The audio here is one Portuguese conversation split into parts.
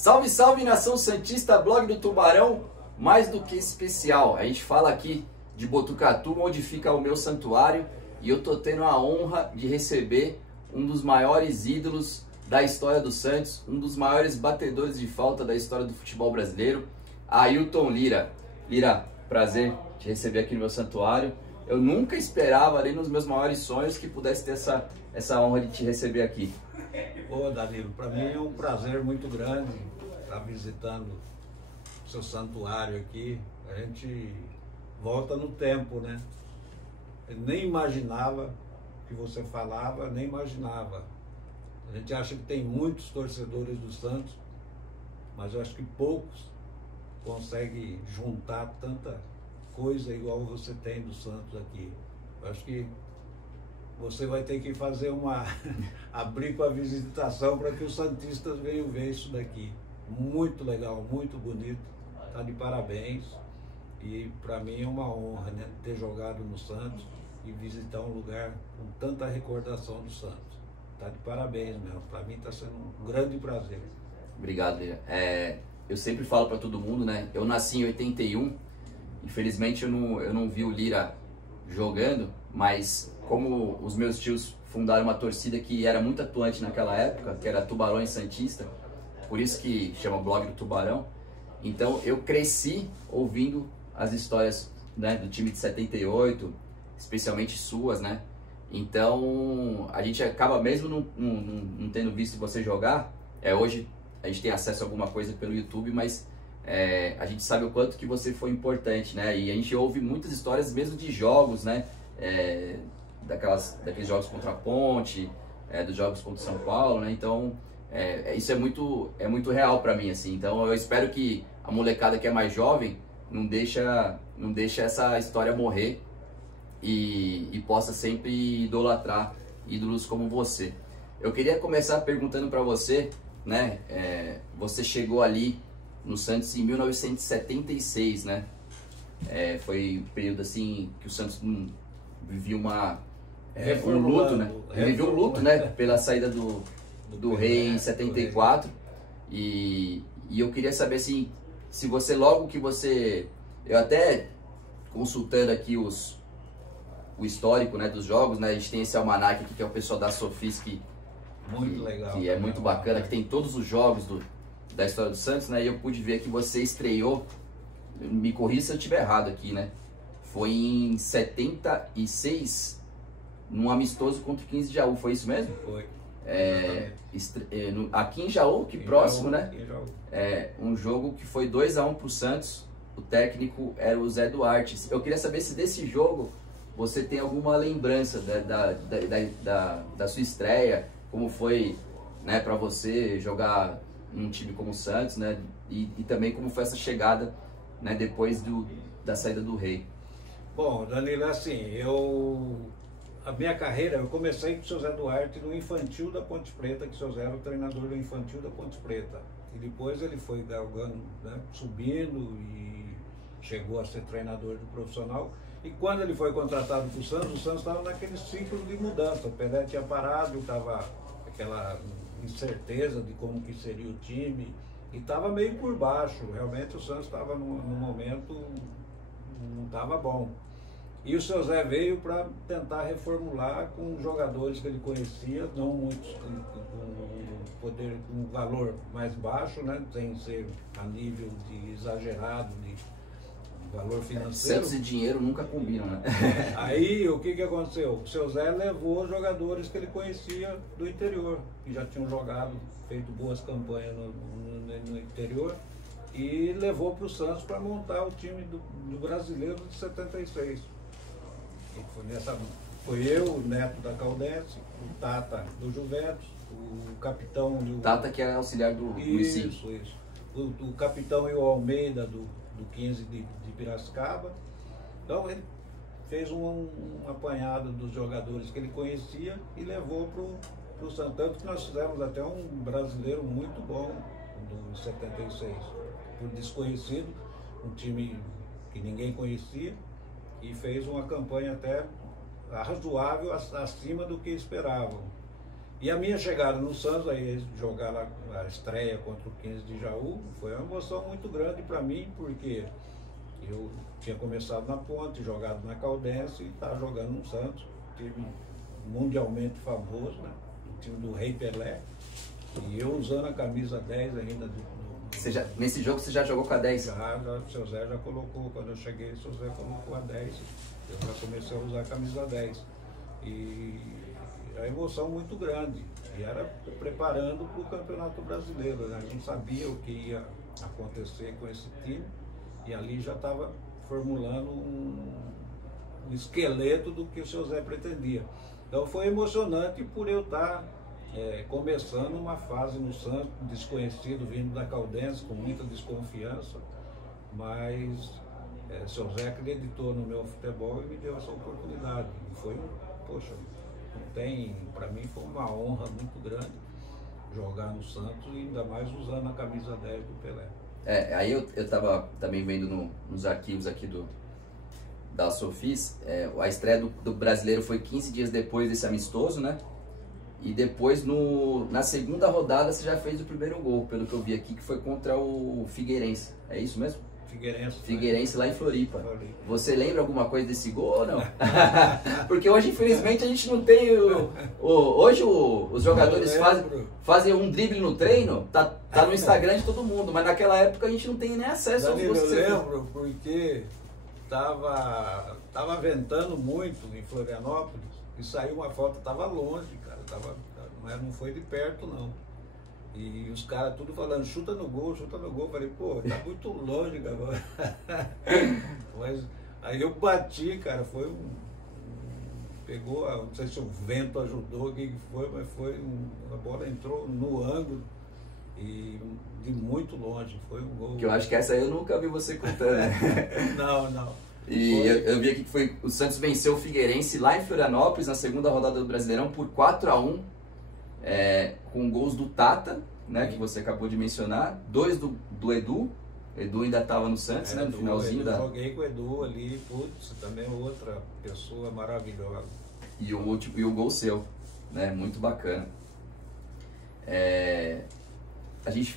Salve, salve, nação santista, blog do Tubarão, mais do que especial. A gente fala aqui de Botucatu, onde fica o meu santuário, e eu tô tendo a honra de receber um dos maiores ídolos da história do Santos, um dos maiores batedores de falta da história do futebol brasileiro, Ailton Lira. Lira, prazer te receber aqui no meu santuário. Eu nunca esperava, ali nos meus maiores sonhos, que pudesse ter essa honra de te receber aqui. Ô Danilo, para mim é um prazer muito grande estar visitando o seu santuário aqui. A gente volta no tempo, né? Eu nem imaginava que você falava, nem imaginava. A gente acha que tem muitos torcedores do Santos, mas eu acho que poucos conseguem juntar tanta coisa igual você tem do Santos aqui. Eu acho que você vai ter que fazer abrir para visitação para que os santistas venham ver isso daqui. Muito legal, muito bonito, tá de parabéns. E para mim é uma honra, né, ter jogado no Santos e visitar um lugar com tanta recordação do Santos. Tá de parabéns mesmo, para mim está sendo um grande prazer. Obrigado, Lira. Eu sempre falo para todo mundo, né? Eu nasci em 81, infelizmente eu não vi o Lira jogando, mas como os meus tios fundaram uma torcida que era muito atuante naquela época, que era Tubarões Santista, por isso que chama blog do Tubarão, então eu cresci ouvindo as histórias, né, do time de 78, especialmente suas, né? Então a gente acaba, mesmo não tendo visto você jogar, hoje a gente tem acesso a alguma coisa pelo YouTube, mas a gente sabe o quanto que você foi importante, né? E a gente ouve muitas histórias mesmo de jogos, né? Daqueles jogos contra a Ponte, dos jogos contra o São Paulo, né? Então isso é muito real pra mim, assim. Então eu espero que a molecada que é mais jovem não deixa essa história morrer e possa sempre idolatrar ídolos como você. Eu queria começar perguntando pra você, né? Você chegou ali no Santos em 1976, né? Foi um período assim que o Santos vivia um luto, né? Viveu um luto, né? Pela saída do Rei em 74. E eu queria saber assim, se você logo que você... Eu até consultando aqui o histórico, né, dos jogos, né? A gente tem esse almanac aqui que é o pessoal da Sofis Muito legal. Que é muito bacana, que tem todos os jogos da história do Santos, né? E eu pude ver que você estreou, me corrija se eu estiver errado aqui, né? Foi em 76, num amistoso contra o 15 de Jaú, foi isso mesmo? Foi. Aqui em Jaú, que próximo, né? Em Jaú. Um jogo que foi 2-1 pro Santos, o técnico era o Zé Duarte. Eu queria saber se desse jogo você tem alguma lembrança da sua estreia, como foi, né, para você jogar num time como o Santos, né? E também como foi essa chegada, né, depois da saída do Rei. Bom, Danilo, assim, a minha carreira, eu comecei com o seu Zé Duarte no infantil da Ponte Preta, que o seu Zé era o treinador do infantil da Ponte Preta. E depois ele foi galgando, né, subindo e chegou a ser treinador do profissional. E quando ele foi contratado para o Santos estava naquele ciclo de mudança. O Pelé tinha parado, estava aquela incerteza de como que seria o time, e estava meio por baixo. Realmente o Santos estava num momento, não estava bom. E o seu Zé veio para tentar reformular com jogadores que ele conhecia, não muitos com poder, com valor mais baixo, né, sem ser a nível de exagerado de valor financeiro. Santos e dinheiro nunca combinam, né? Aí o que aconteceu? O seu Zé levou jogadores que ele conhecia do interior, que já tinham jogado, feito boas campanhas no interior, e levou para o Santos para montar o time do brasileiro de 76. Foi eu, o Neto da Caldense, o Tata do Juventus, o capitão... Tata, que é auxiliar do Luizinho. Isso. O capitão e o Almeida do 15 de Piracicaba. Então ele fez um apanhado dos jogadores que ele conhecia e levou para o Santos. Tanto que nós fizemos até um brasileiro muito bom do 76, por desconhecido, um time que ninguém conhecia, e fez uma campanha até razoável acima do que esperavam. E a minha chegada no Santos, aí jogar a estreia contra o 15 de Jaú, foi uma emoção muito grande para mim, porque eu tinha começado na Ponte, jogado na Caldense e estava jogando no Santos, time mundialmente famoso, né? O time do Rei Pelé, e eu usando a camisa 10 ainda. Nesse jogo você já jogou com a 10? Já, o seu Zé já colocou, quando eu cheguei, o seu Zé colocou a 10, eu já comecei a usar a camisa 10. E a emoção muito grande, e era preparando para o Campeonato Brasileiro, né? A gente não sabia o que ia acontecer com esse time, e ali já estava formulando um esqueleto do que o seu Zé pretendia. Então foi emocionante por eu estar começando uma fase no Santos, desconhecido, vindo da Caldense, com muita desconfiança, mas seu Zé acreditou no meu futebol e me deu essa oportunidade. E foi, poxa, para mim foi uma honra muito grande jogar no Santos, e ainda mais usando a camisa 10 do Pelé. Aí eu estava também vendo nos arquivos aqui da Sofis, a estreia do brasileiro foi 15 dias depois desse amistoso, né? E depois, na segunda rodada, você já fez o primeiro gol, pelo que eu vi aqui, que foi contra o Figueirense. É isso mesmo? Figueirense lá em Floripa. Você lembra alguma coisa desse gol ou não? Porque hoje, infelizmente, a gente não tem hoje os jogadores fazem um drible no treino, tá no Instagram de todo mundo, mas naquela época a gente não tem nem acesso aos gols. Eu lembro porque tava ventando muito em Florianópolis e saiu uma foto, tava longe, cara, não foi de perto não. E os caras tudo falando, chuta no gol, chuta no gol. Falei, pô, tá muito longe, cara. Mas aí eu bati, cara, pegou, não sei se o vento ajudou, o que foi, mas a bola entrou no ângulo e de muito longe, foi um gol. Que eu acho que essa aí eu nunca vi você contando, né? Não. E eu vi aqui que o Santos venceu o Figueirense lá em Florianópolis, na segunda rodada do Brasileirão, por 4-1. Com gols do Tata, né, que você acabou de mencionar, 2 do Edu. Edu ainda estava no Santos, né, no finalzinho eu joguei com o Edu ali, putz, também outra pessoa maravilhosa. E o gol seu, né, muito bacana.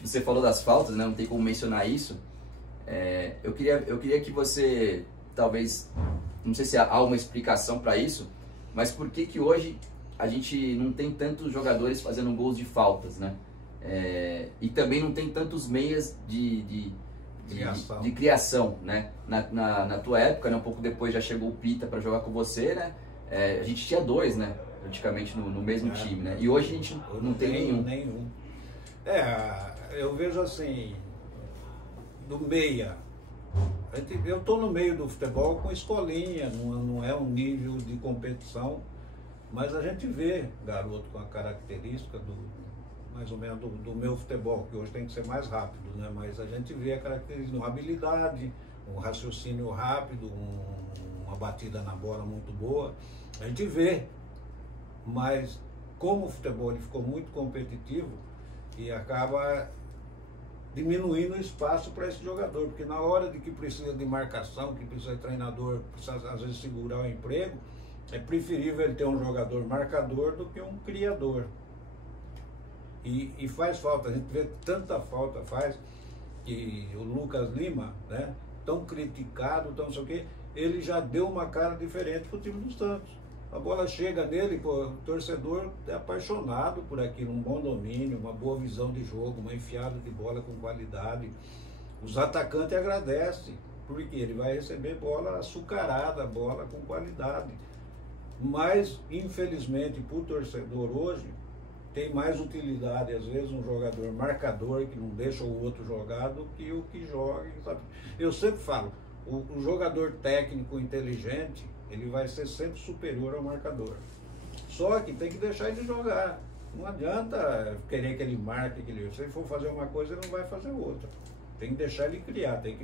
Você falou das faltas, né, não tem como mencionar isso. Eu queria que você, talvez, não sei se há uma explicação para isso, mas por que hoje a gente não tem tantos jogadores fazendo gols de faltas, né? E também não tem tantos meias de criação, né? Na tua época, né, um pouco depois já chegou o Pita para jogar com você, né? A gente tinha 2, né? Praticamente no mesmo time, né? E hoje a gente não tem nenhum. Eu vejo assim, do meia, eu tô no meio do futebol com escolinha, não é um nível de competição. Mas a gente vê garoto com a característica mais ou menos do meu futebol, que hoje tem que ser mais rápido, né? Mas a gente vê a característica, uma habilidade, um raciocínio rápido, uma batida na bola muito boa. A gente vê, mas como o futebol ele ficou muito competitivo e acaba diminuindo o espaço para esse jogador, porque na hora de que precisa de marcação, que precisa de treinador, precisa às vezes segurar o emprego, é preferível ele ter um jogador marcador do que um criador. E faz falta, a gente vê tanta falta faz, que o Lucas Lima, né, tão criticado, tão não sei o quê, ele já deu uma cara diferente pro time do Santos. A bola chega nele, pô, o torcedor é apaixonado por aquilo, um bom domínio, uma boa visão de jogo, uma enfiada de bola com qualidade. Os atacantes agradecem, porque ele vai receber bola açucarada, bola com qualidade. Mas, infelizmente, para o torcedor hoje, tem mais utilidade, às vezes, um jogador marcador que não deixa o outro jogar do que o que joga. Sabe? Eu sempre falo, o jogador técnico inteligente, ele vai ser sempre superior ao marcador. Só que tem que deixar ele jogar. Não adianta querer que ele marque, se ele for fazer uma coisa, ele não vai fazer outra. Tem que deixar ele criar, tem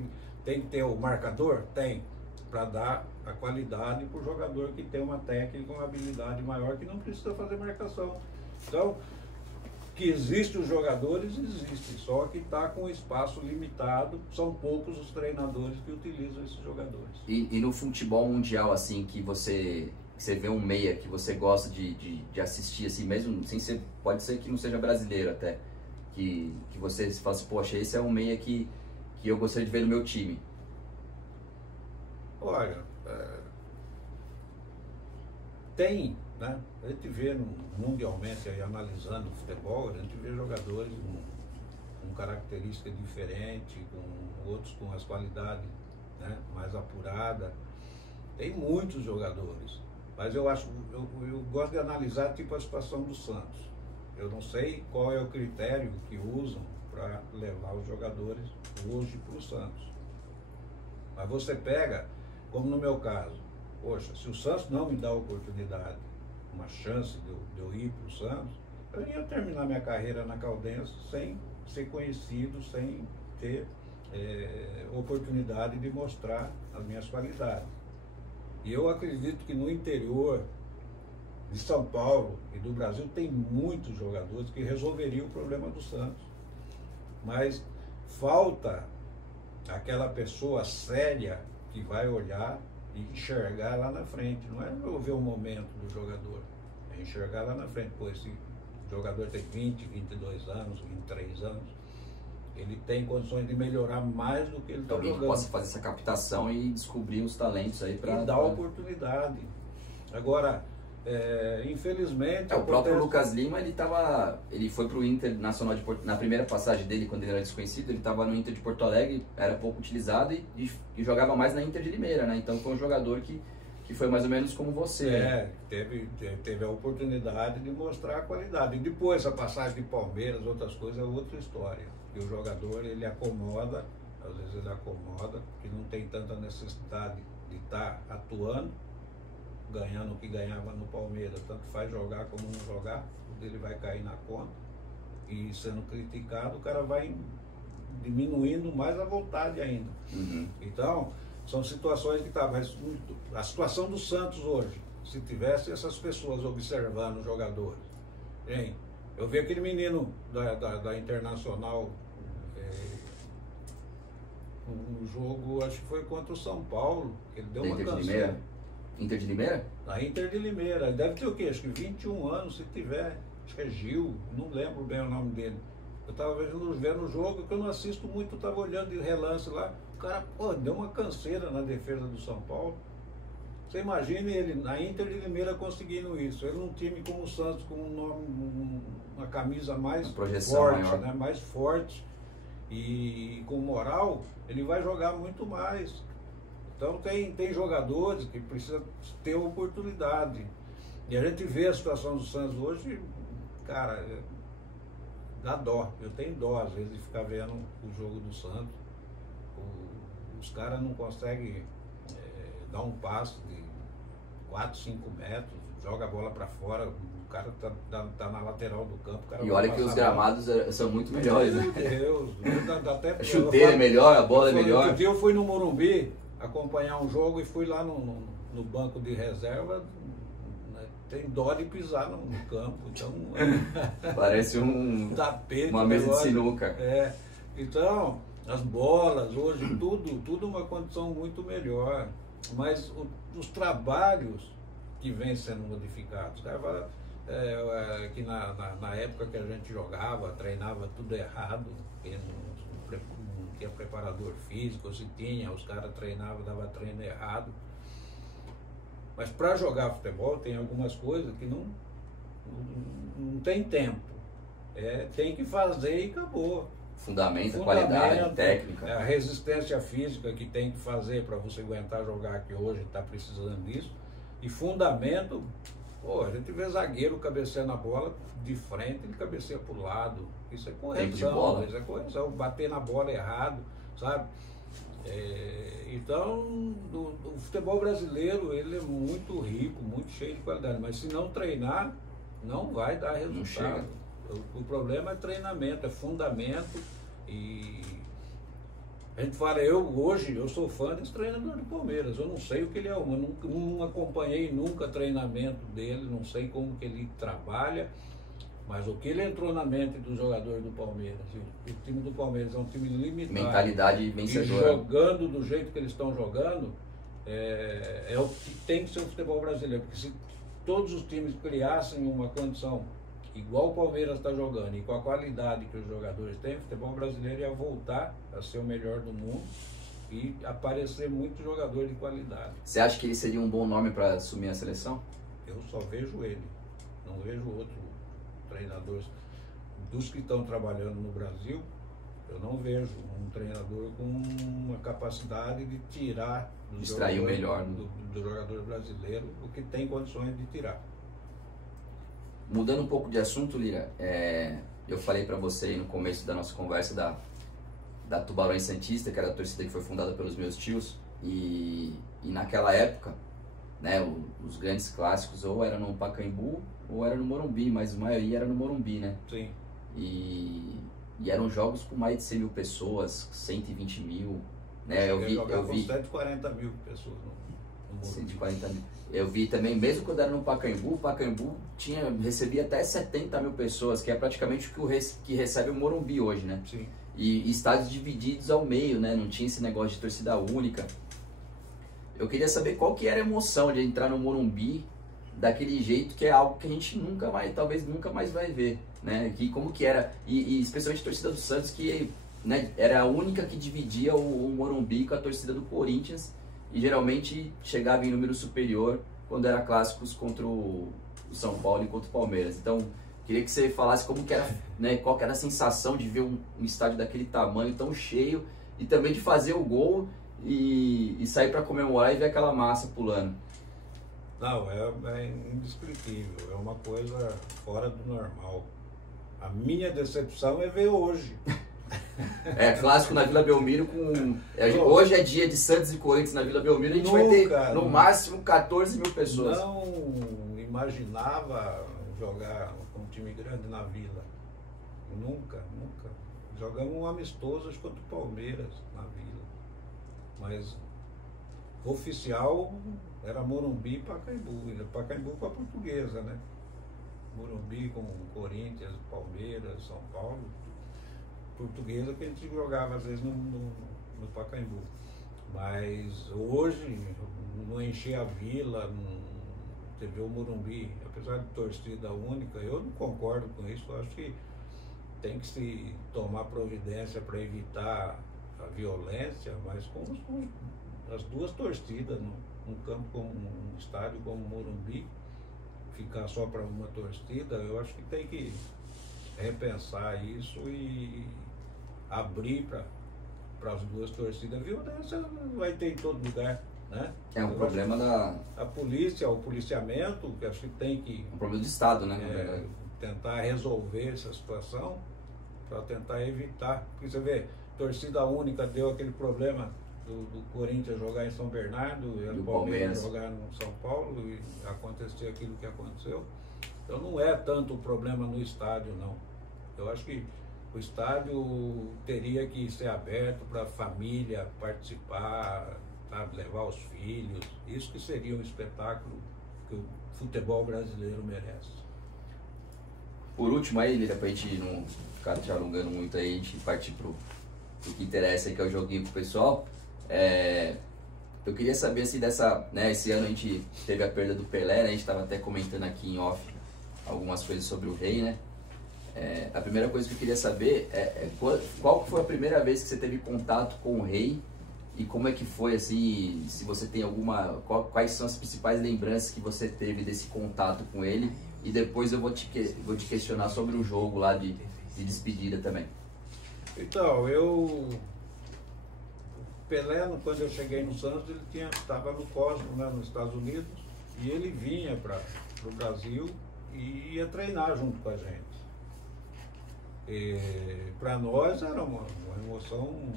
que ter o marcador? Tem. Para dar a qualidade para o jogador que tem uma técnica, uma habilidade maior, que não precisa fazer marcação. Então, que existem os jogadores, existe, só que está com espaço limitado, são poucos os treinadores que utilizam esses jogadores. E no futebol mundial, assim, que você você vê um meia que você gosta de assistir, assim, mesmo sem ser, pode ser que não seja brasileiro até, que você fala assim, poxa, esse é um meia que eu gostaria de ver no meu time? Olha, tem, né? A gente vê mundialmente, aí, analisando o futebol, a gente vê jogadores com características diferentes, com outros com as qualidades, né, mais apuradas. Tem muitos jogadores, mas eu gosto de analisar tipo a situação do Santos. Eu não sei qual é o critério que usam para levar os jogadores hoje para o Santos. Mas você pega, como no meu caso, poxa, se o Santos não me dá a oportunidade, uma chance de eu ir para o Santos, eu ia terminar minha carreira na Caldense sem ser conhecido, sem ter oportunidade de mostrar as minhas qualidades. E eu acredito que no interior de São Paulo e do Brasil tem muitos jogadores que resolveriam o problema do Santos. Mas falta aquela pessoa séria que vai olhar e enxergar lá na frente. Não é ver o momento do jogador, é enxergar lá na frente. Pô, esse jogador tem 20, 22 anos, 23 anos, ele tem condições de melhorar mais do que ele está jogando. Alguém que possa fazer essa captação e descobrir os talentos aí para... E dar oportunidade. Agora, infelizmente... O próprio Lucas Lima, ele foi para o Internacional de Porto... Na primeira passagem dele, quando ele era desconhecido, ele estava no Inter de Porto Alegre, era pouco utilizado e jogava mais na Inter de Limeira, né? Então foi um jogador que foi mais ou menos como você. Teve a oportunidade de mostrar a qualidade. E depois a passagem de Palmeiras, outras coisas, é outra história. E o jogador, ele acomoda, às vezes ele acomoda, que não tem tanta necessidade de estar atuando, ganhando o que ganhava no Palmeiras. Tanto faz jogar como não jogar, ele vai cair na conta. E sendo criticado, o cara vai diminuindo mais a vontade ainda. Uhum. Então, são situações que tá, mas a situação do Santos hoje, se tivesse essas pessoas observando os jogadores, hein? Eu vi aquele menino da Internacional no jogo, acho que foi contra o São Paulo, que ele deu uma canseira. Inter de Limeira? A Inter de Limeira, deve ter o quê? Acho que 21 anos, se tiver, acho que é Gil, não lembro bem o nome dele. Eu estava vendo o jogo, que eu não assisto muito, eu estava olhando de relance lá, o cara, pô, deu uma canseira na defesa do São Paulo. Você imagine ele, na Inter de Limeira, conseguindo isso. Ele num time como o Santos, com uma camisa mais forte, né? Mais forte e com moral, ele vai jogar muito mais. Então tem jogadores que precisam ter oportunidade. E a gente vê a situação do Santos hoje, cara, dá dó. Eu tenho dó, às vezes, de ficar vendo o jogo do Santos. Os caras não conseguem dar um passo de 4, 5 metros, joga a bola para fora, o cara tá na lateral do campo. O cara e olha que os gramados são muito melhores, né? Meu Deus, dá até... A chuteira é melhor, a bola é melhor. Outro dia eu fui no Morumbi acompanhar um jogo e fui lá no banco de reserva, né, tem dó de pisar no campo, então... Parece um tapete, uma mesa de sinuca. Então, as bolas, hoje, tudo uma condição muito melhor. Mas os trabalhos que vêm sendo modificados, cara, que na época que a gente jogava, treinava tudo errado, não tinha preparador físico, se tinha, os caras treinavam, dava treino errado. Mas para jogar futebol tem algumas coisas que não tem tempo. Tem que fazer e acabou. Fundamento, qualidade, técnica. A resistência física que tem que fazer para você aguentar jogar, que hoje está precisando disso. E fundamento, pô, a gente vê zagueiro cabeceando a bola de frente, ele cabeceia para o lado. Isso é correção, isso é correção. Bater na bola errado, sabe? Então, o futebol brasileiro, ele é muito rico, muito cheio de qualidade. Mas se não treinar, não vai dar resultado. O problema é treinamento, é fundamento. E a gente fala, hoje eu sou fã desse treinador do Palmeiras, eu não sei o que ele é, eu não acompanhei nunca treinamento dele, não sei como que ele trabalha, mas o que ele entrou na mente dos jogadores do Palmeiras, o time do Palmeiras é um time limitado. Mentalidade vencedora. E jogando do jeito que eles estão jogando, é o que tem que ser o futebol brasileiro, porque se todos os times criassem uma condição igual o Palmeiras está jogando e com a qualidade que os jogadores têm, o futebol brasileiro ia voltar a ser o melhor do mundo e aparecer muitos jogadores de qualidade. Você acha que ele seria um bom nome para assumir a seleção? Eu só vejo ele, não vejo outro treinador. Dos que estão trabalhando no Brasil, eu não vejo um treinador com uma capacidade de tirar extrair o melhor do jogador brasileiro o que tem condições de tirar. Mudando um pouco de assunto, Lira, eu falei para você aí no começo da nossa conversa da Tubarões Santista, que era a torcida que foi fundada pelos meus tios, e naquela época, né, os grandes clássicos ou era no Pacaembu ou era no Morumbi, mas a maioria era no Morumbi, né? Sim. E eram jogos com mais de 100 mil pessoas, 120 mil, né? Eu vi 140 mil pessoas no Morumbi. 140 mil. Eu vi também, mesmo quando era no Pacaembu, o Pacaembu recebia até 70 mil pessoas, que é praticamente o que recebe o Morumbi hoje, né? Sim. E estádios divididos ao meio, né? Não tinha esse negócio de torcida única. Eu queria saber qual que era a emoção de entrar no Morumbi daquele jeito, que é algo que a gente talvez nunca mais vai ver, né? Que como que era, e especialmente a torcida do Santos, que, né, era a única que dividia o Morumbi com a torcida do Corinthians, e geralmente chegava em número superior quando era clássicos contra o São Paulo e contra o Palmeiras. Então, queria que você falasse como que era, né, qual que era a sensação de ver um estádio daquele tamanho, tão cheio, e também de fazer o gol e sair para comemorar e ver aquela massa pulando. Não, é indescritível, é uma coisa fora do normal. A minha decepção é ver hoje. Clássico na Vila Belmiro hoje é dia de Santos e Corinthians na Vila Belmiro, a gente vai ter no máximo 14 mil pessoas. Não imaginava jogar com um time grande na Vila. Nunca. Jogamos um amistoso contra o Palmeiras na Vila. Mas oficial era Morumbi e Pacaembu. Pacaembu com a Portuguesa, né? Morumbi com Corinthians, Palmeiras, São Paulo. Portuguesa que a gente jogava às vezes no Pacaembu. Mas hoje não encher a Vila, teve o Morumbi, apesar de torcida única, eu não concordo com isso. Eu acho que tem que se tomar providência para evitar a violência, mas com as duas torcidas num campo como um estádio como o Morumbi, ficar só para uma torcida, eu acho que tem que repensar isso e abrir para as duas torcidas. Violência vai ter em todo lugar, né? É um problema a polícia, o policiamento, que acho que tem que... É um problema do Estado, né? Tentar resolver essa situação para tentar evitar. Porque você vê, torcida única deu aquele problema do Corinthians jogar em São Bernardo e o Palmeiras jogar no São Paulo e acontecer aquilo que aconteceu. Então não é tanto o problema no estádio, não. Eu acho que o estádio teria que ser aberto para a família participar, sabe, levar os filhos. Isso que seria um espetáculo que o futebol brasileiro merece. Por último aí, Lira, pra gente não ficar te alongando muito aí, a gente partir pro que interessa aí, que é o joguinho pro pessoal. Eu queria saber assim né, esse ano a gente teve a perda do Pelé, né, a gente estava até comentando aqui em off algumas coisas sobre o Rei, né? A primeira coisa que eu queria saber qual foi a primeira vez que você teve contato com o Rei e como é que foi, assim, se você tem quais são as principais lembranças que você teve desse contato com ele, e depois eu vou te questionar sobre o jogo lá de despedida também. Então, Pelé, quando eu cheguei no Santos, ele estava no Cosmo, né, nos Estados Unidos, e ele vinha para o Brasil e ia treinar junto com a gente. Para nós era uma emoção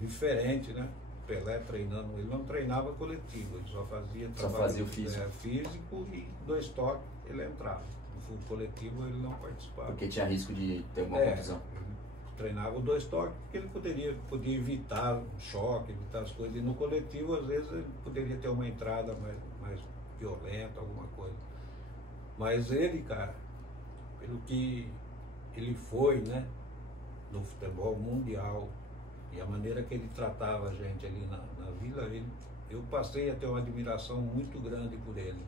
diferente, né? Pelé treinando, ele não treinava coletivo, ele só fazia o físico. Físico e 2 toques ele entrava. No coletivo ele não participava. Porque tinha risco de ter uma contusão. Treinava 2 toques porque ele podia evitar o choque, evitar as coisas. E no coletivo, às vezes, ele poderia ter uma entrada mais violenta, alguma coisa. Mas ele, cara, pelo que ele foi, né, no futebol mundial, e a maneira que ele tratava a gente ali na Vila, eu passei a ter uma admiração muito grande por ele.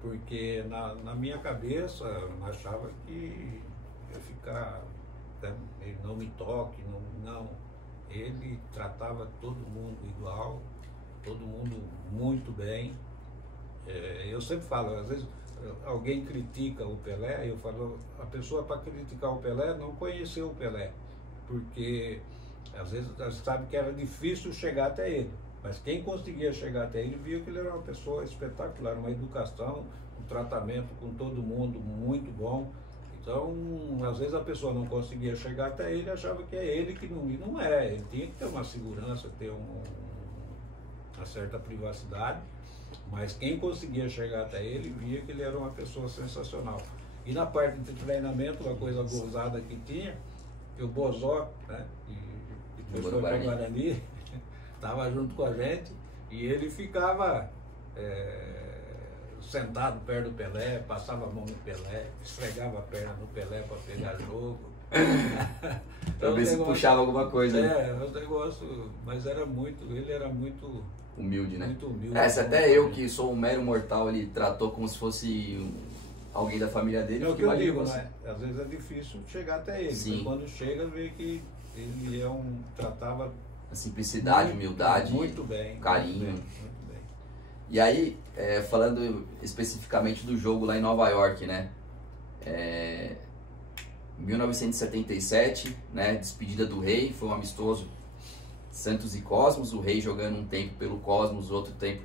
Porque na minha cabeça eu achava que ia ficar, né, ele não me toque, não. Ele tratava todo mundo igual, todo mundo muito bem. Eu sempre falo, às vezes alguém critica o Pelé, eu falo, a pessoa para criticar o Pelé não conheceu o Pelé, porque às vezes sabe que era difícil chegar até ele, mas quem conseguia chegar até ele via que ele era uma pessoa espetacular, uma educação, um tratamento com todo mundo muito bom. Então, às vezes a pessoa não conseguia chegar até ele, achava que é ele que não, e não é. Ele tinha que ter uma segurança, ter uma certa privacidade, mas quem conseguia chegar até ele via que ele era uma pessoa sensacional. E na parte de treinamento, uma coisa gozada que tinha, que o Bozó, né, que foi para o Guarani, estava junto com a gente, e ele ficava sentado perto do Pelé, passava a mão no Pelé, esfregava a perna no Pelé para pegar jogo. Para ver se puxava alguma coisa. O negócio, mas ele era muito humilde, né? Muito humilde. Se até eu, que sou um mero mortal, ele tratou como se fosse alguém da família dele. É o que eu digo, né? Às vezes é difícil chegar até ele. Sim. Quando chega, vê que ele tratava a simplicidade, humildade, muito bem, carinho. Muito bem. E aí, falando especificamente do jogo lá em Nova York, né? 1977, né? Despedida do Rei, foi um amistoso Santos e Cosmos, o Rei jogando um tempo pelo Cosmos, outro tempo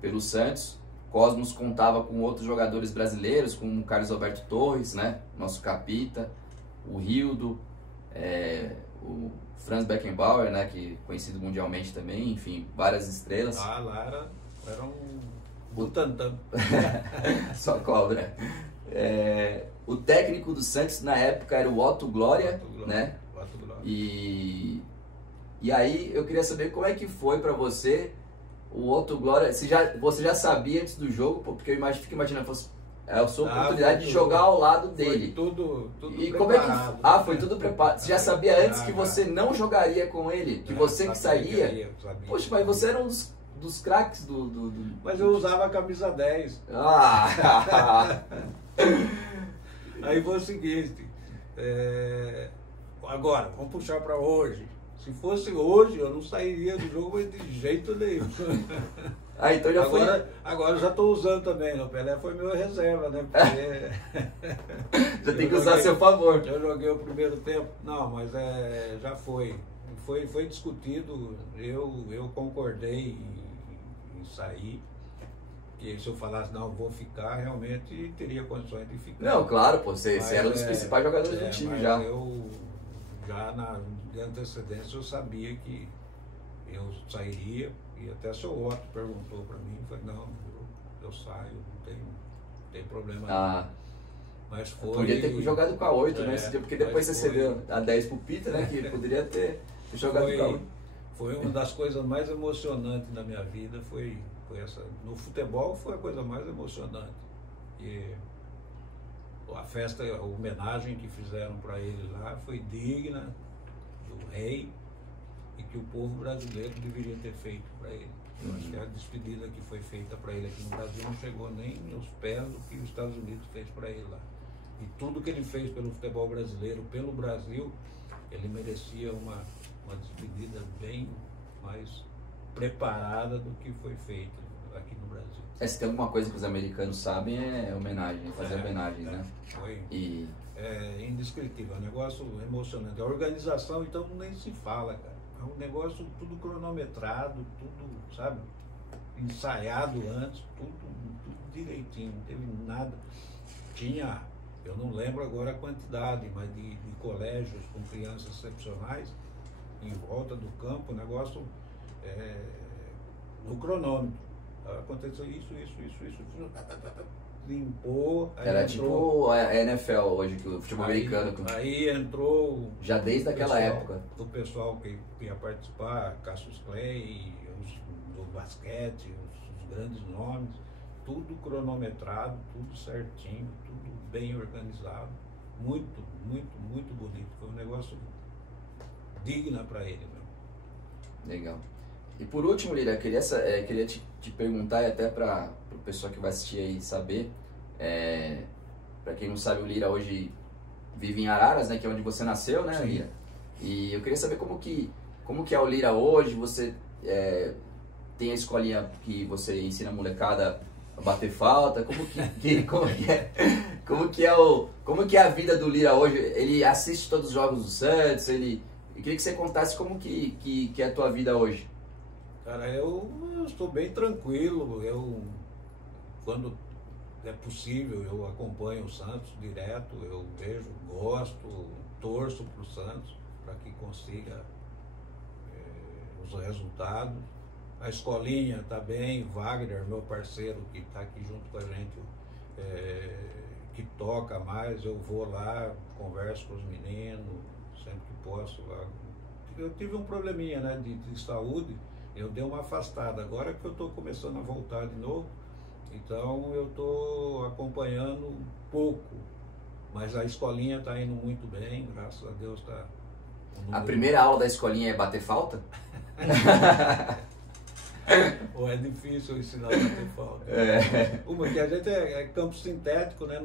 pelo Santos. Cosmos contava com outros jogadores brasileiros, como o Carlos Alberto Torres, né? Nosso capita, o Rildo, o Franz Beckenbauer, né, que conhecido mundialmente também, enfim, várias estrelas. Lá era um Butantan. Só cobra. O técnico do Santos na época era o Otto Glória, né? Otto Glória. E aí eu queria saber como é que foi pra você o Otto Glória. Você já sabia antes do jogo, porque eu fico imaginando, fosse a sua oportunidade de jogar ao lado dele. Foi tudo e preparado. Como é que... foi tudo preparado. Você já sabia antes que você não jogaria com ele? Que você que sairia? Sabia. Poxa, mas você era um dos craques do... Mas eu usava a camisa 10. Aí foi o seguinte, agora, vamos puxar para hoje. Se fosse hoje, eu não sairia do jogo, mas de jeito nenhum. Então já foi. Agora eu já estou usando também, né? O Pelé foi meu reserva, né? Porque já tem que usar a seu favor. Eu joguei o primeiro tempo. Não, mas já foi. Foi discutido, eu concordei em sair. Que se eu falasse, não, vou ficar, realmente teria condições de ficar. Não, claro, pô, você era um dos principais jogadores do time já. Eu de antecedência eu sabia que eu sairia, e até seu Otto perguntou para mim, eu falei, não, eu saio, não tem problema. Mas foi... Podia ter jogado com a 8, né, esse dia, porque depois você cedeu a 10 pro Pita, né, que poderia ter jogado com a 8. Foi uma das coisas mais emocionantes da minha vida, foi essa. No futebol foi a coisa mais emocionante. E a festa, a homenagem que fizeram para ele lá foi digna do Rei e que o povo brasileiro deveria ter feito para ele. Eu acho que a despedida que foi feita para ele aqui no Brasil não chegou nem aos pés do que os Estados Unidos fez para ele lá. E tudo que ele fez pelo futebol brasileiro, pelo Brasil, ele merecia uma despedida bem mais preparada do que foi feito aqui no Brasil. Se tem alguma coisa que os americanos sabem é homenagem, fazer homenagens, né? Foi. É indescritível, é um negócio emocionante. A organização, então, nem se fala, cara. É um negócio tudo cronometrado, tudo, sabe, ensaiado antes, tudo direitinho, não teve nada. Tinha, eu não lembro agora a quantidade, mas de colégios com crianças excepcionais em volta do campo, o negócio no cronômetro. Aconteceu isso, limpou. Era tipo a NFL hoje, que o futebol americano. Aí entrou. Já desde aquela época. O pessoal que ia participar, Cassius Clay, do basquete, os grandes nomes, tudo cronometrado, tudo certinho, tudo bem organizado. Muito, muito, muito bonito. Foi um negócio digno para ele, meu. Legal. E por último, Lira, queria te perguntar, e até para o pessoal que vai assistir aí saber, para quem não sabe, o Lira hoje vive em Araras, né, que é onde você nasceu, né, Sim. Lira? E eu queria saber como que é o Lira hoje. Você tem a escolinha que você ensina a molecada a bater falta, como que é a vida do Lira hoje? Ele assiste todos os jogos do Santos, eu queria que você contasse como que é a tua vida hoje. Cara, eu estou bem tranquilo. Quando é possível, eu acompanho o Santos direto, eu vejo, gosto, torço para o Santos, para que consiga os resultados. A escolinha está bem, Wagner, meu parceiro, que está aqui junto com a gente, que toca mais, eu vou lá, converso com os meninos, sempre que posso. Eu tive um probleminha, né, de saúde, eu dei uma afastada. Agora que eu estou começando a voltar de novo, então eu estou acompanhando pouco, mas a escolinha está indo muito bem, graças a Deus está. A primeira aula da escolinha é bater falta? Ou é difícil ensinar a bater falta. Uma que a gente é campo sintético, né?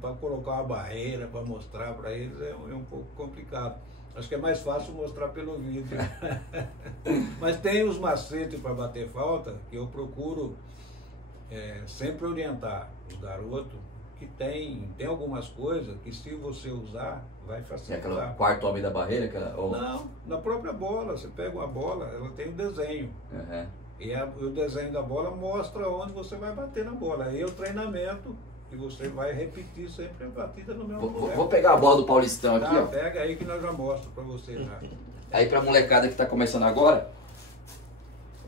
Para colocar uma barreira, para mostrar para eles é um pouco complicado. Acho que é mais fácil mostrar pelo vídeo. Mas tem os macetes para bater falta que eu procuro sempre orientar os garotos, que tem algumas coisas que, se você usar, vai facilitar. É aquela quarto homem da barreira? Não, na própria bola. Você pega uma bola, ela tem um desenho. Uhum. E o desenho da bola mostra onde você vai bater na bola. Aí é o treinamento, que você vai repetir sempre a batida no mesmo lugar. Vou pegar a bola do Paulistão aqui, ó. Pega aí que nós já mostramos para você já. Aí pra molecada que tá começando agora,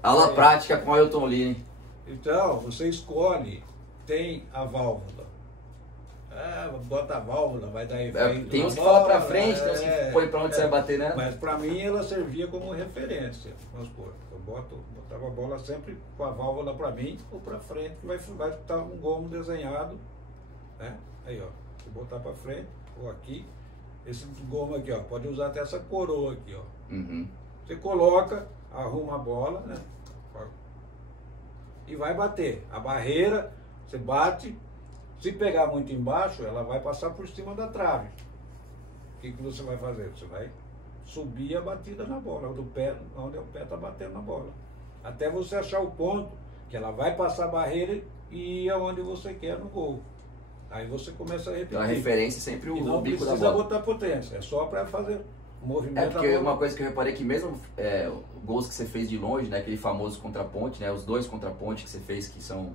aula prática com Ailton Lira, hein? Então, você escolhe, tem a válvula. Bota a válvula, vai dar efeito. Tem uns que falam pra frente, tem uns que põe pra onde você vai bater, né? Mas pra mim ela servia como referência. Vamos supor, eu botava a bola sempre com a válvula pra mim ou pra frente, que vai estar um gomo desenhado, né? Aí, ó, se botar pra frente ou aqui, esse gomo aqui, ó, pode usar até essa coroa aqui, ó. Uhum. Você coloca, arruma a bola, né? E vai bater. A barreira, você bate. Se pegar muito embaixo, ela vai passar por cima da trave. O que você vai fazer? Você vai subir a batida na bola, do pé, onde o pé está batendo na bola. Até você achar o ponto que ela vai passar a barreira e ir aonde você quer no gol. Aí você começa a repetir. Então a referência é sempre o bico da bola. Não precisa botar potência, é só para fazer o movimento. Porque uma coisa que eu reparei que mesmo gols que você fez de longe, né, aquele famoso contra-ponte, né, os dois contra-ponte que você fez, que são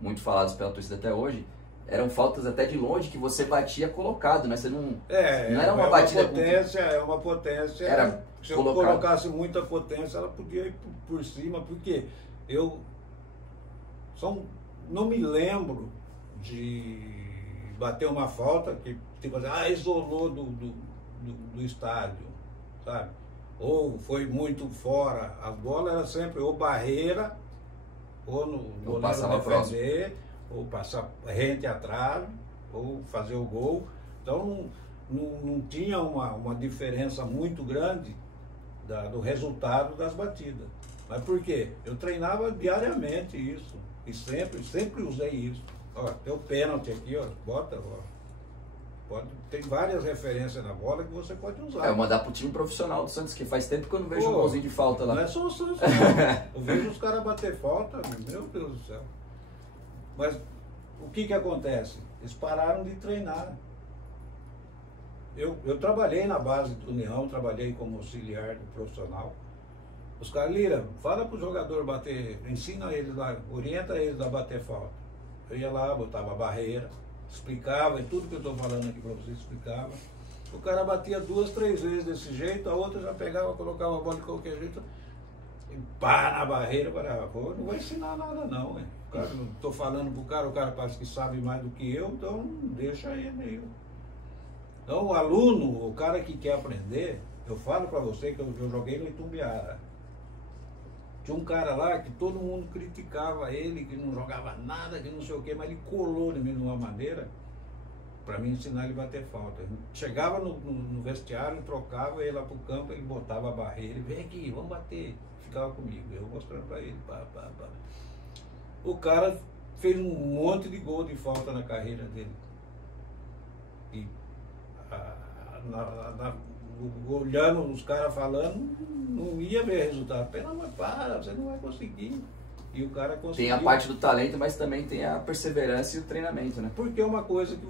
muito falados pela torcida até hoje, eram faltas até de longe que você batia colocado, né? Você não era uma batida potência, é uma potência. Se eu colocasse muita potência, ela podia ir por cima, porque eu não me lembro de bater uma falta que tipo assim, isolou do estádio, sabe? Ou foi muito fora. A bola era sempre ou barreira, ou no goleiro defender, ou passar rente à trave, ou fazer o gol. Então não tinha uma diferença muito grande do resultado das batidas. Mas por quê? Eu treinava diariamente isso. E sempre usei isso. Ó, tem o pênalti aqui, ó, bota, ó. Tem várias referências na bola que você pode usar. Eu mandar pro time profissional do Santos, que faz tempo que eu não vejo um golzinho de falta lá. Não é só o Santos, não. Eu vejo os caras bater falta, meu Deus do céu. Mas o que acontece? Eles pararam de treinar. Eu trabalhei na base do União, trabalhei como auxiliar do profissional. Os caras, Lira, fala pro jogador bater, ensina eles lá, orienta eles a bater falta. Eu ia lá, botava a barreira, explicava, e tudo que eu estou falando aqui para você explicava. O cara batia 2, 3 vezes desse jeito, a outra já pegava, colocava a bola de qualquer jeito, e pá na barreira, parava. Pô, não vou ensinar nada não, hein? Estou falando pro cara, o cara parece que sabe mais do que eu, então deixa ele aí. Então o aluno, o cara que quer aprender, eu falo para você que eu joguei no Itumbiara. Tinha um cara lá que todo mundo criticava ele, que não jogava nada, que não sei o quê, mas ele colou em mim de uma maneira para mim ensinar ele a bater falta. Chegava no vestiário, trocava, ia lá pro campo, ele botava a barreira, vem aqui, vamos bater. Ficava comigo, eu mostrando para ele, pá. O cara fez um monte de gol de falta na carreira dele. E olhando os caras falando, não ia ver resultado. Pena, mas para, você não vai conseguir. E o cara conseguiu. Tem a parte do talento, mas também tem a perseverança e o treinamento, né? Porque é uma coisa que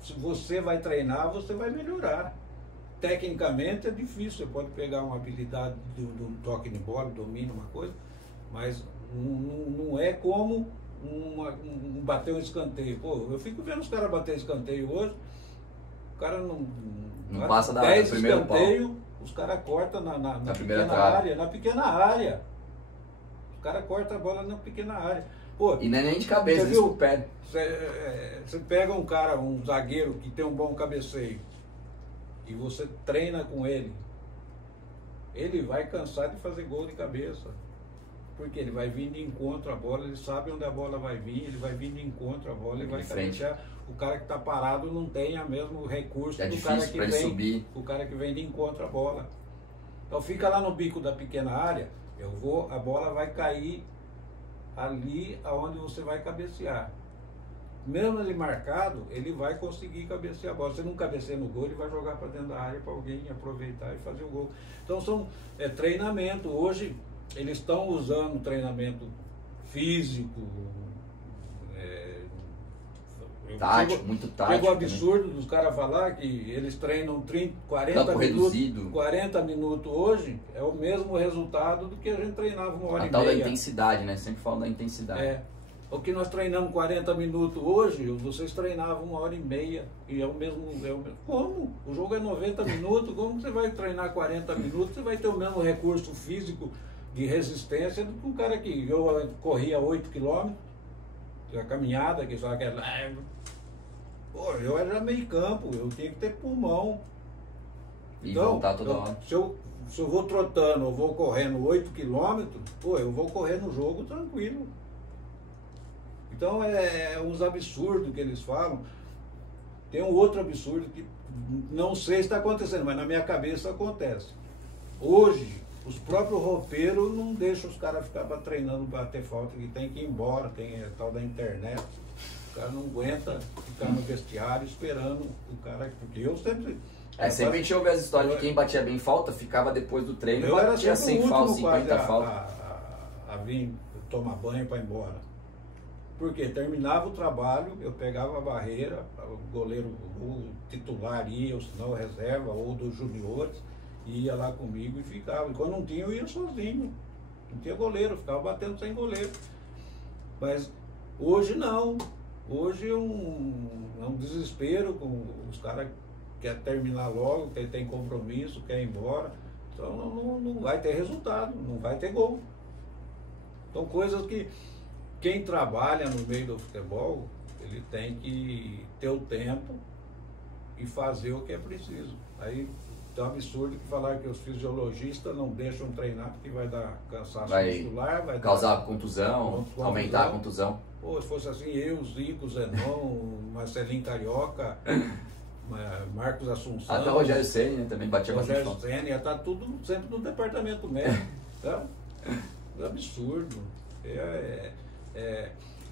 se você vai treinar, você vai melhorar. Tecnicamente é difícil, você pode pegar uma habilidade do toque de bola, domínio, uma coisa, mas não é como bater um escanteio. Pô, eu fico vendo os caras bater escanteio hoje, o cara não passa da 10 primeiro escanteio, pau. Os caras cortam na primeira pequena área, na pequena área. Os caras cortam a bola na pequena área. Pô, e não é nem de cabeça, viu? isso pé. Você pega um cara, um zagueiro que tem um bom cabeceio e você treina com ele vai cansar de fazer gol de cabeça. Porque ele vai vir de encontro à bola, ele sabe onde a bola vai vir, ele vai vir de encontro à bola, ele vai cabecear. O cara que está parado não tem o mesmo recurso do cara que vem subir. O cara que vem de encontro à bola. Então fica lá no bico da pequena área, a bola vai cair ali aonde você vai cabecear. Mesmo ele marcado, ele vai conseguir cabecear a bola. Se não cabecear no gol, ele vai jogar para dentro da área para alguém aproveitar e fazer o gol. Então treinamento. Hoje eles estão usando treinamento físico, tático, muito tático. Chegou o absurdo dos caras falar que eles treinam 40 minutos hoje, é o mesmo resultado do que a gente treinava uma hora e meia. A tal da intensidade, né? Sempre falo da intensidade. O que nós treinamos 40 minutos hoje, vocês treinavam uma hora e meia. E é o mesmo. Como? O jogo é 90 minutos, como você vai treinar 40 minutos? Você vai ter o mesmo recurso físico de resistência do que um cara que eu corria 8 km, a caminhada, que só que é. Pô, eu era meio campo, eu tinha que ter pulmão. E então, voltar toda hora. Se eu vou trotando, eu vou correndo 8 km, pô, eu vou correr no jogo tranquilo. Então é uns absurdos que eles falam. Tem um outro absurdo que não sei se está acontecendo, mas na minha cabeça acontece. Hoje, os próprios roupeiros não deixam os caras ficar treinando, bater falta, que tem que ir embora, tem a tal da internet. O cara não aguenta ficar no vestiário esperando o cara. Porque eu sempre. Sempre a gente ouve as histórias de quem batia bem falta, ficava depois do treino, eu batia 100 faltas, 50 faltas. A vir tomar banho para ir embora. Porque terminava o trabalho, eu pegava a barreira, o goleiro, o titular ia, ou senão reserva, ou dos juniores, ia lá comigo e ficava. E quando não tinha, eu ia sozinho. Não tinha goleiro, eu ficava batendo sem goleiro. Mas hoje não. Hoje é um desespero, com os caras querem terminar logo, tem compromisso, querem ir embora. Então não vai ter resultado, não vai ter gol. Então coisas que quem trabalha no meio do futebol, ele tem que ter o tempo e fazer o que é preciso. Aí é um absurdo que falar que os fisiologistas não deixam treinar porque vai dar cansaço muscular, vai causar contusão, aumentar a contusão. Pô, se fosse assim, eu, Zico, Zenon, Marcelinho Carioca, Marcos Assunção. Até o Rogério Ceni, né, também batia bastante falta. Rogério Ceni, está tudo sempre no departamento médico. Então, é absurdo.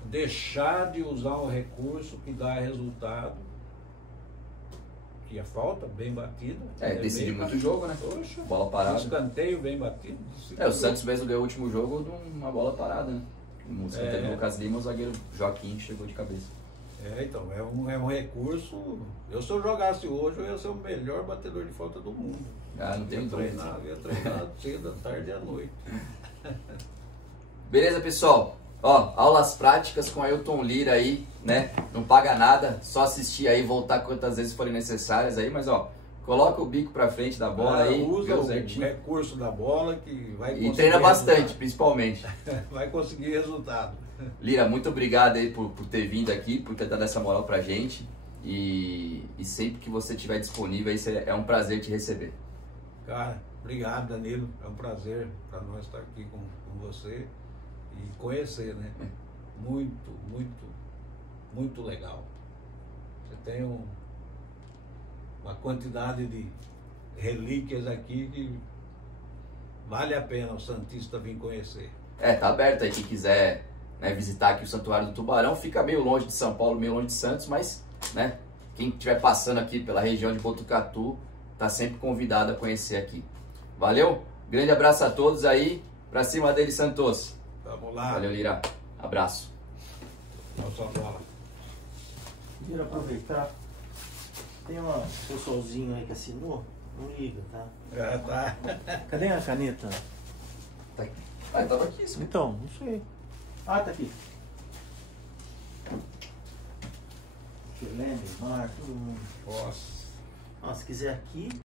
Deixar de usar um recurso que dá resultado, que a falta bem batida. Decidiu muito o jogo, né? Poxa, bola parada. Escanteio bem batido. O Santos mesmo ganhou o último jogo de uma bola parada, né? O escanteio do Lucas Lima, o zagueiro Joaquim chegou de cabeça. Então, é um recurso. Se eu jogasse hoje, eu ia ser o melhor batedor de falta do mundo. Não tenho dúvida. Eu ia treinar cedo, à tarde e à noite. Beleza, pessoal? Aulas práticas com Ailton Lira aí, né? Não paga nada, só assistir aí, voltar quantas vezes forem necessárias aí, mas coloca o bico pra frente da bola aí. Usa o recurso da bola que vai conseguir. E treina bastante, principalmente. Vai conseguir resultado. Lira, muito obrigado aí por ter vindo aqui, por ter dado essa moral pra gente. E sempre que você estiver disponível, aí é um prazer te receber. Cara, obrigado, Danilo. É um prazer para nós estar aqui com você. E conhecer, né? Muito, muito, muito legal. Você tem uma quantidade de relíquias aqui que vale a pena o santista vir conhecer. Tá aberto aí, quem quiser, né, visitar aqui o Santuário do Tubarão. Fica meio longe de São Paulo, meio longe de Santos, mas, né, quem estiver passando aqui pela região de Botucatu, tá sempre convidado a conhecer aqui. Valeu? Grande abraço a todos aí. Pra cima dele, Santos. Vamos lá. Valeu, Lira. Abraço. Nossa bola. Queria aproveitar. Tem um pessoalzinho aí que assinou. Não liga, tá? Tá. Cadê a caneta? Tá aqui. Ah, tava aqui. Isso. Então, não sei. Ah, tá aqui. Pelé, Neymar, todo mundo. Nossa. Ó, se quiser aqui.